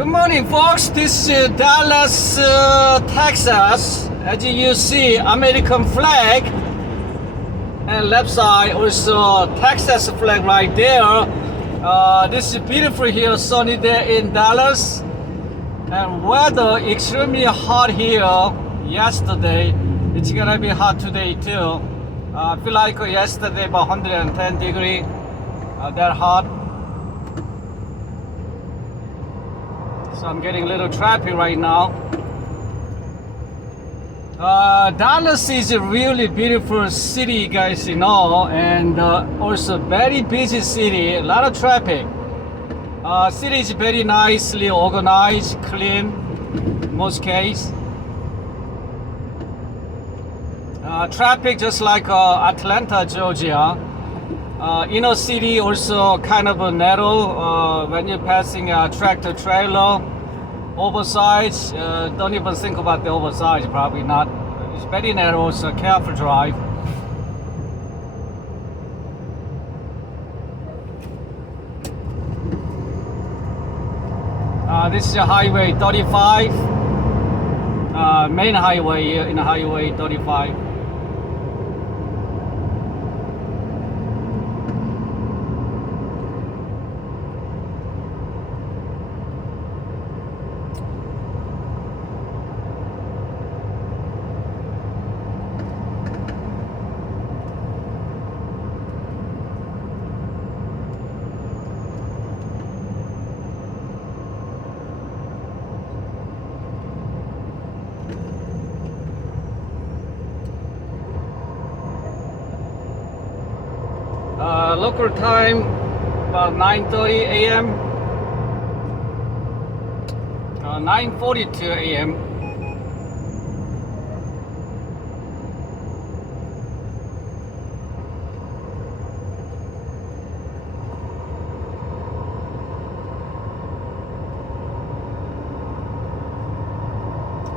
Good morning, folks. This is Dallas, Texas. As you see, American flag, and left side also Texas flag right there. This is beautiful here, sunny day in Dallas, and weather extremely hot here. Yesterday, it's gonna be hot today too. I feel like yesterday about 110 degree, that hot. So I'm getting a little traffic right now. Dallas is a really beautiful city, guys, you know, and also very busy city, a lot of traffic. City is very nicely organized, clean, in most case. Traffic just like Atlanta, Georgia. Inner city also kind of narrow when you're passing a tractor trailer. Oversized, don't even think about the oversized, probably not. It's very narrow, so careful drive. This is Highway 35, main highway here in Highway 35. Local time about 9:30 a.m. 9:42 a.m.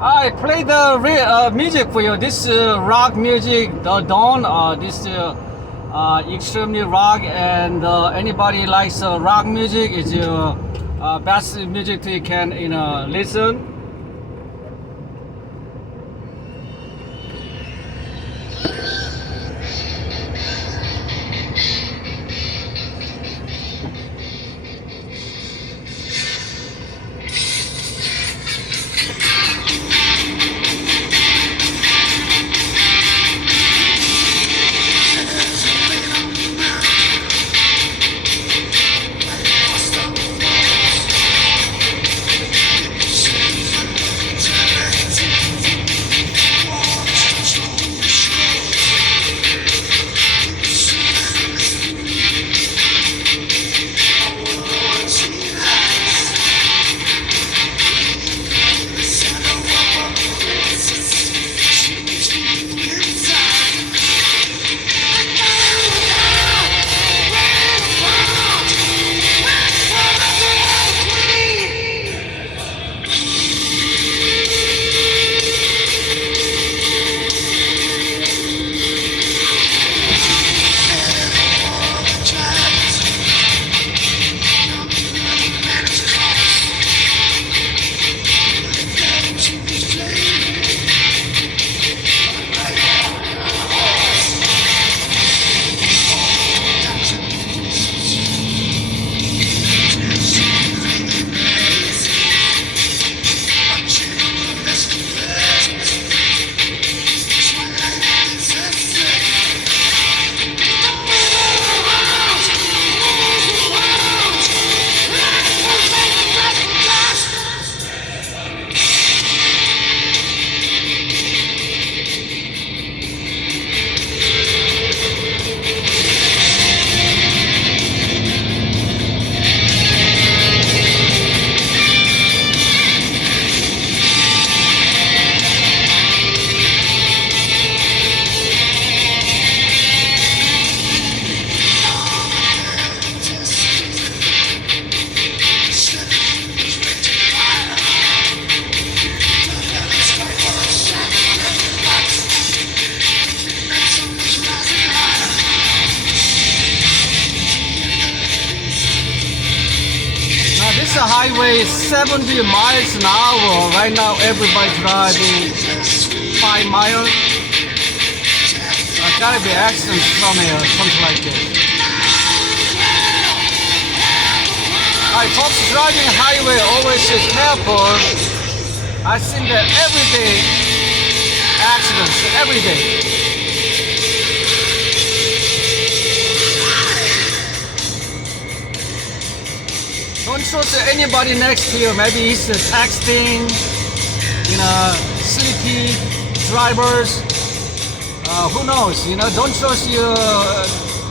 I play the music for you. This rock music, the dawn. This extremely rock, and anybody likes rock music is best music you can listen. this highway 70 miles an hour. Right now, everybody driving 5 miles. Gotta be accidents somewhere, something like this. Alright, folks driving highway always be careful. I think that every day accidents, every day. Don't trust anybody next to you. Maybe he's texting, sleepy drivers. Who knows? Don't trust your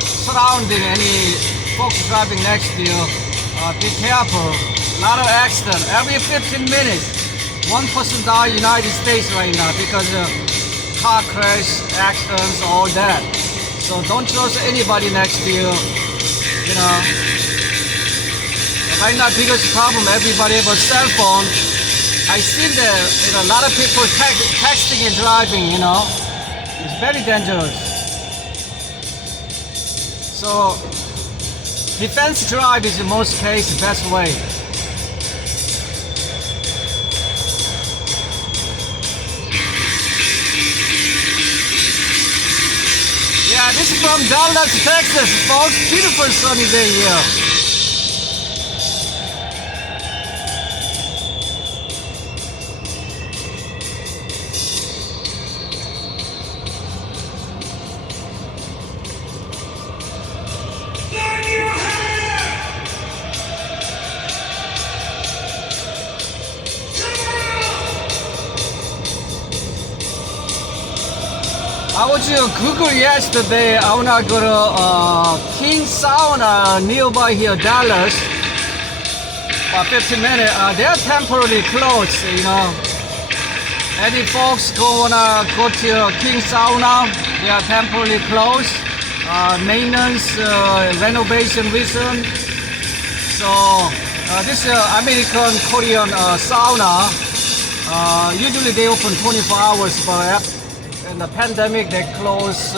surrounding any folks driving next to you. Be careful. A lot of accidents. Every 15 minutes, one person dies in the United States right now because of car crash, accidents, all that. So don't trust anybody next to you. Right now, biggest problem, everybody have a cell phone. I see that a lot of people texting and driving, It's very dangerous. So, defense drive is in most cases the best way. Yeah, this is from Dallas, Texas, folks. Beautiful sunny day here. I was in Google yesterday. I wanna go to King Sauna nearby here, Dallas. About 15 minutes. They are temporarily closed, Any folks wanna go to King Sauna, they are temporarily closed. Maintenance, renovation reason. So this American Korean sauna. Usually they open 24 hours, but in the pandemic they close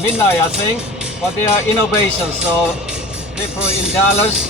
midnight, I think. But they are innovation, so people in Dallas.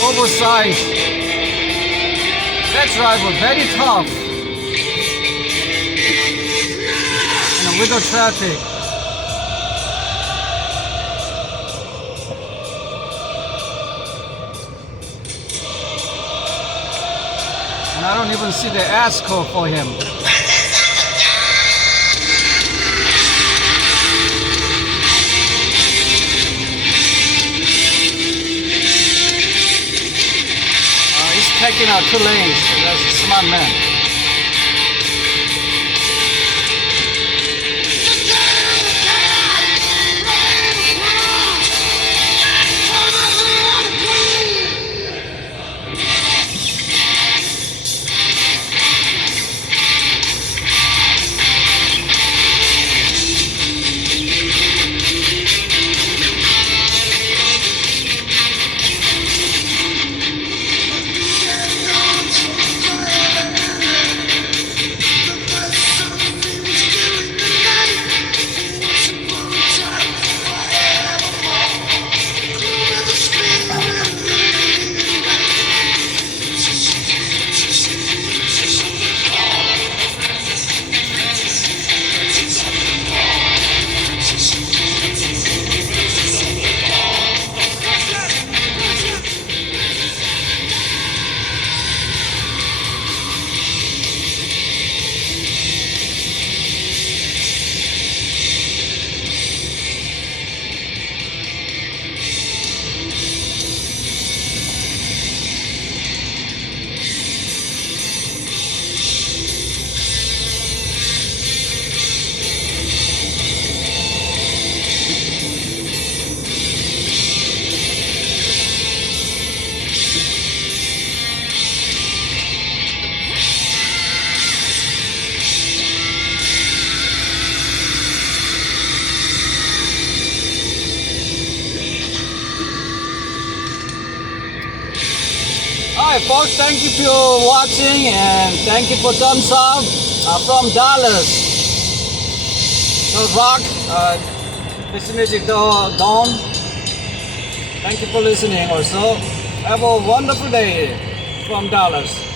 Oversized. That driver very tough. With the traffic. And I don't even see the ass code for him. Taking out 2 lanes. That's a smart man. right, folks, thank you for watching and thank you for thumbs up from Dallas. So rock, this music Dawn. Thank you for listening also. Have a wonderful day from Dallas.